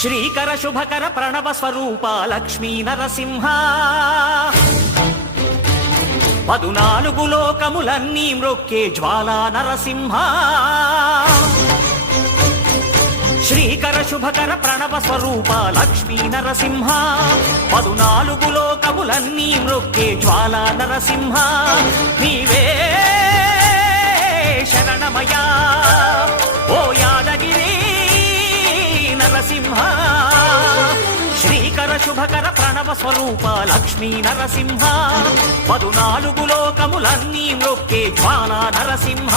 శ్రీకర శుభకర ప్రణవ స్వరూప లక్ష్మీ నరసింహ 14 లోకములన్నీ మ్రొక్కే జ్వాలా నరసింహ శ్రీకర శుభకర ప్రణవ స్వరూప లక్ష్మీ నరసింహ 14 లోకములన్నీ మ్రొక్కే జ్వాలా నరసింహ నీవే శరణమయా ఓ యాదగిరి నరసింహ శ్రీకర శుభకర ప్రణవ స్వరూప లక్ష్మీ నరసింహ 14 లోకములన్నీ మ్రొక్కే జ్వాలా నరసింహ